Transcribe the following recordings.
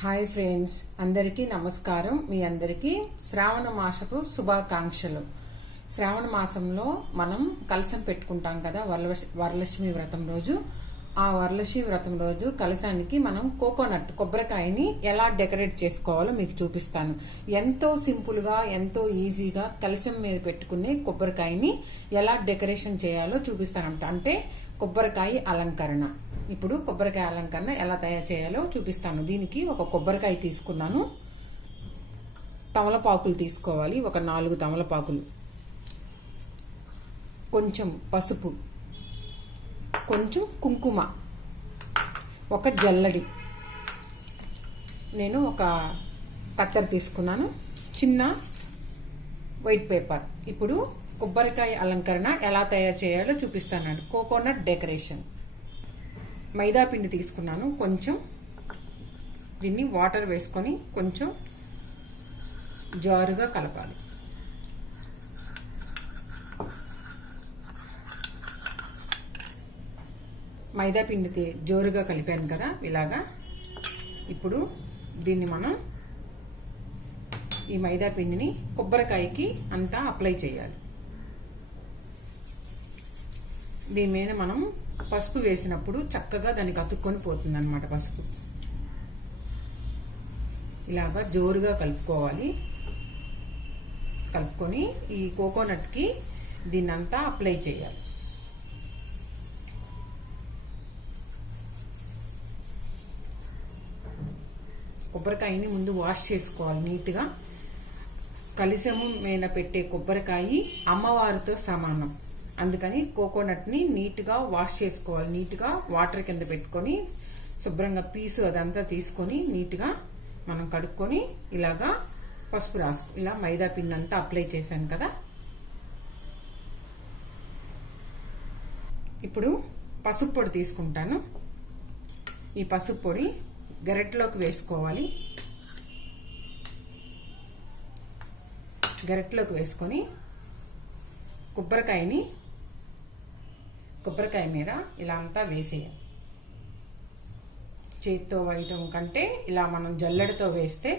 Hi friends అందరికీ నమస్కారం. మీ అందరికీ శ్రావణ మాసపు శుభాకాంక్షలు. శ్రావణ మాసంలో మనం కలసం పెట్టుకుంటాం కదా వరలక్ష్మి వ్రతం రోజు. ఆ వరలక్ష్మి వ్రతం రోజు కలసానికి మనం కోకోనట్ కొబ్బరికాయని ఎలా డెకరేట్ చేసుకోవాలో మీకు చూపిస్తాను. ఎంతో సింపుల్గా ఎంతో ఈజీగా కలసం మీద పెట్టుకునే కొబ్బరికాయని ఎలా డెకరేషన్ చేయాలో చూపిస్తానంట. అంటే కొబ్బరికాయ అలంకరణ. ఇప్పుడు కొబ్బరికాయ అలంకరణ ఎలా తయారు చేయాలో చూపిస్తాను. దీనికి ఒక కొబ్బరికాయ తీసుకున్నాను. తమలపాకులు తీసుకోవాలి. ఒక నాలుగు తమలపాకులు. కొంచెం పసుపు. కొంచెం కుంకుమ. ఒక జల్లడి. నేను ఒక కత్తెర తీసుకున్నాను. చిన్న వైట్ పేపర్. ఇప్పుడు కొబ్బరికాయ అలంకరణ ఎలా తయారు చేయాలో చూపిస్తానండి. Coconut decoration. మైదా పిండి తీసుకున్నాను. కొంచెం దీన్ని వాటర్ వేసుకొని కొంచెం జారుగా కలపాలి. మైదా పిండి జోరుగా కలిపాను కదా ఇలాగా. ఇప్పుడు దీన్ని మనం ఈ మైదా పిండిని కొబ్బరికాయకి అంతా అప్లై చేయాలి. దీని మీద మనం పసుపు వేసినప్పుడు చక్కగా దానికి అతుక్కొని పోతుంది అనమాట పసుపు. ఇలాగా జోరుగా కలుపుకోవాలి. కలుపుకొని ఈ కోకోనట్కి దీన్నంతా అప్లై చేయాలి. కొబ్బరికాయని ముందు వాష్ చేసుకోవాలి నీట్గా. కలిసము మీద పెట్టే కొబ్బరికాయ అమ్మవారితో సమానం. అందుకని కోకోనట్ని నీట్గా వాష్ చేసుకోవాలి. నీట్గా వాటర్ కింద పెట్టుకొని శుభ్రంగా పీసు అదంతా తీసుకొని నీట్గా మనం కడుక్కొని ఇలాగా పసుపు రాసు ఇలా మైదా పిండి అంతా అప్లై చేశాను కదా. ఇప్పుడు పసుపు పొడి తీసుకుంటాను. ఈ పసుపు పొడి గరెట్లోకి వేసుకోవాలి. గరెట్లోకి వేసుకొని కొబ్బరికాయని కొబ్బరికాయ మీద ఇలా అంతా వేసేయాలి. చేతితో వేయటం కంటే ఇలా మనం జల్లెడతో వేస్తే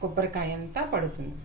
కొబ్బరికాయ అంతా పడుతుంది.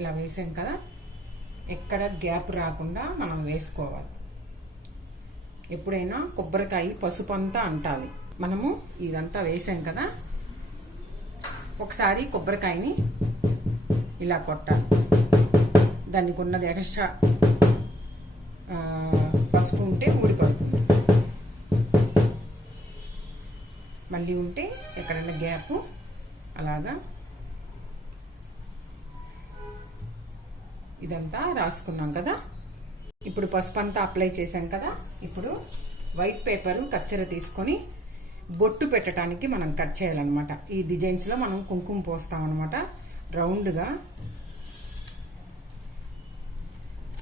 ఇలా వేసాం కదా ఎక్కడ గ్యాప్ రాకుండా మనం వేసుకోవాలి. ఎప్పుడైనా కొబ్బరికాయ పసుపు అంతా అంటాలి. మనము ఇదంతా వేసాం కదా ఒకసారి కొబ్బరికాయని ఇలా కొట్టాలి. దానికి ఉన్నది ఎక్స్ట్రా పసుపు ఉంటే ఊడిపడుతుంది. మళ్ళీ ఉంటే ఎక్కడైనా గ్యాప్ అలాగా ఇదంతా రాసుకున్నాం కదా. ఇప్పుడు పసుపు అంతా అప్లై చేశాం కదా. ఇప్పుడు వైట్ పేపర్ కత్తెర తీసుకొని బొట్టు పెట్టడానికి మనం కట్ చేయాలన్నమాట. ఈ డిజైన్స్లో మనం కుంకుమ పోస్తాం అనమాట రౌండ్గా.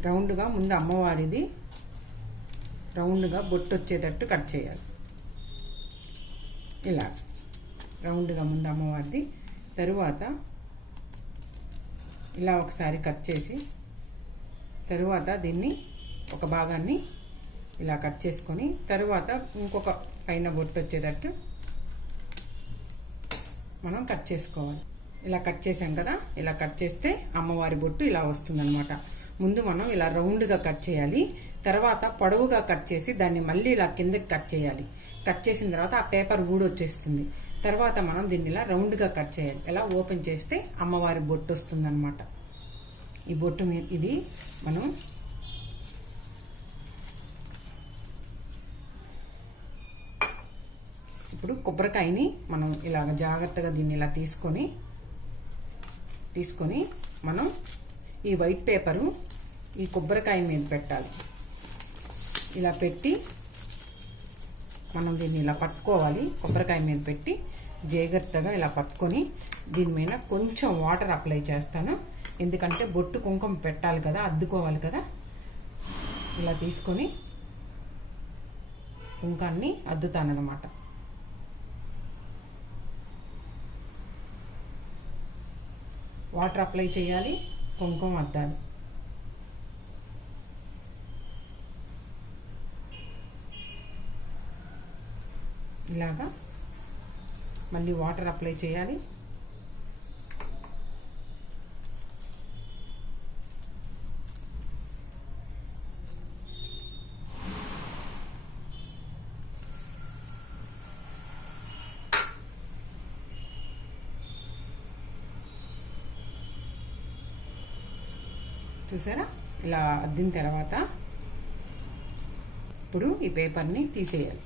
రౌండ్గా ముందు అమ్మవారిది రౌండ్గా బొట్టు వచ్చేటట్టు కట్ చేయాలి. ఇలా. రౌండ్గా ముందు అమ్మవారిది. తరువాత ఇలా ఒకసారి కట్ చేసి తరువాత దీన్ని ఒక భాగాన్ని ఇలా కట్ చేసుకొని తరువాత ఇంకొక పైన బొట్టు వచ్చేటట్టు మనం కట్ చేసుకోవాలి. ఇలా కట్ చేసాం కదా? ఇలా కట్ చేస్తే అమ్మవారి బొట్టు ఇలా వస్తుందన్నమాట. ముందు మనం ఇలా రౌండ్గా కట్ చేయాలి. తర్వాత పొడవుగా కట్ చేసి దాన్ని మళ్ళీ ఇలా కిందకి కట్ చేయాలి. కట్ చేసిన తర్వాత ఆ పేపర్ ఊడొచ్చేస్తుంది. తర్వాత మనం దీన్ని ఇలా రౌండ్గా కట్ చేయాలి. ఇలా ఓపెన్ చేస్తే అమ్మవారి బొట్టు వస్తుందన్నమాట. ఈ బొట్టు మీద ఇది మనం ఇప్పుడు కొబ్బరికాయని మనం ఇలాగ జాగ్రత్తగా దీన్ని ఇలా తీసుకొని తీసుకొని మనం ఈ వైట్ పేపరు ఈ కొబ్బరికాయ మీద పెట్టాలి. ఇలా పెట్టి మనం దీన్ని ఇలా పట్టుకోవాలి. కొబ్బరికాయ మీద పెట్టి జాగ్రత్తగా ఇలా పట్టుకొని దీని మీద కొంచెం వాటర్ అప్లై చేస్తాను. ఎందుకంటే బొట్టు కుంకుమ పెట్టాలి కదా అద్దుకోవాలి కదా. ఇలా తీసుకొని కుంకాన్ని అద్దుతానమాట వాటర్ అప్లై చేయాలి కుంకుమ అద్దాలి. ఇలాగా. మళ్ళీ వాటర్ అప్లై చేయాలి. చూసారా? ఇలా అద్దిన తర్వాత ఇప్పుడు ఈ పేపర్ని తీసేయాలి.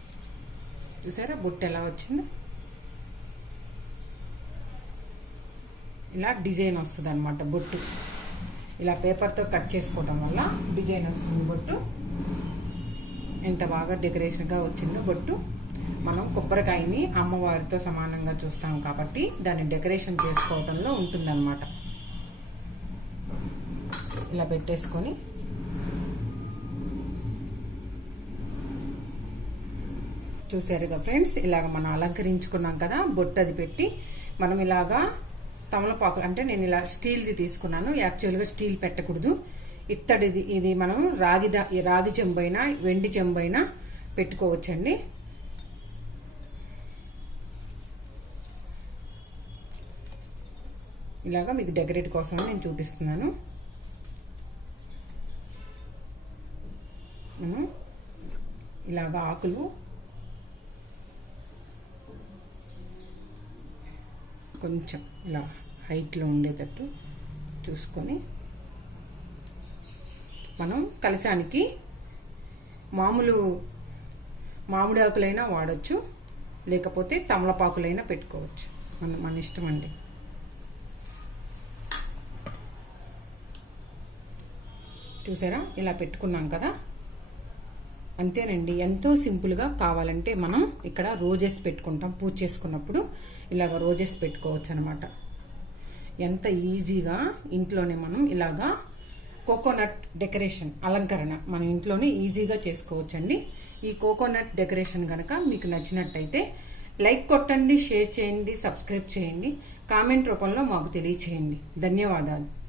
చూసారా? బొట్టు ఎలా వచ్చిందో? ఇలా డిజైన్ వస్తుంది అనమాట బొట్టు. ఇలా పేపర్తో కట్ చేసుకోవడం వల్ల డిజైన్ వస్తుంది బొట్టు. ఎంత బాగా డెకరేషన్గా వచ్చిందో బొట్టు. మనం కొబ్బరికాయని అమ్మవారితో సమానంగా చూస్తాం కాబట్టి దాన్ని డెకరేషన్ చేసుకోవడంలో ఉంటుందన్నమాట. ఇలా పెట్టేసుకొని చూసారుగా ఫ్రెండ్స్? ఇలాగ మనం అలంకరించుకున్నాం కదా బొట్టు అది పెట్టి మనం ఇలాగా తమలపాకు అంటే నేను ఇలా స్టీల్ది తీసుకున్నాను. యాక్చువల్గా స్టీల్ పెట్టకూడదు. ఇత్తడిది ఇది మనం రాగి రాగి చెంబైనా వెండి చెంబైనా పెట్టుకోవచ్చండి. ఇలాగా మీకు డెకరేట్ కోసం నేను చూపిస్తున్నాను. ఇలాగా ఇలాగ ఆకులు కొంచెం ఇలా హైట్లో ఉండేటట్టు చూసుకొని మనం కలశానికి మామూలు మామిడి ఆకులైనా వాడచ్చు లేకపోతే తమలపాకులైనా పెట్టుకోవచ్చు. మన మన ఇష్టం అండి. చూసారా? ఇలా పెట్టుకున్నాం కదా? అంతేనండి. ఎంతో సింపుల్గా కావాలంటే మనం ఇక్కడ రోజెస్ పెట్టుకుంటాం. పూజ చేసుకున్నప్పుడు ఇలాగ రోజెస్ పెట్టుకోవచ్చు అనమాట ఎంత ఈజీగా ఇంట్లోనే మనం ఇలాగా కోకోనట్ డెకరేషన్ అలంకరణ మన ఇంట్లోనే ఈజీగా చేసుకోవచ్చండి. ఈ కోకోనట్ డెకరేషన్ కనుక మీకు నచ్చినట్టయితే లైక్ కొట్టండి షేర్ చేయండి సబ్స్క్రైబ్ చేయండి. కామెంట్ రూపంలో మాకు తెలియచేయండి. ధన్యవాదాలు.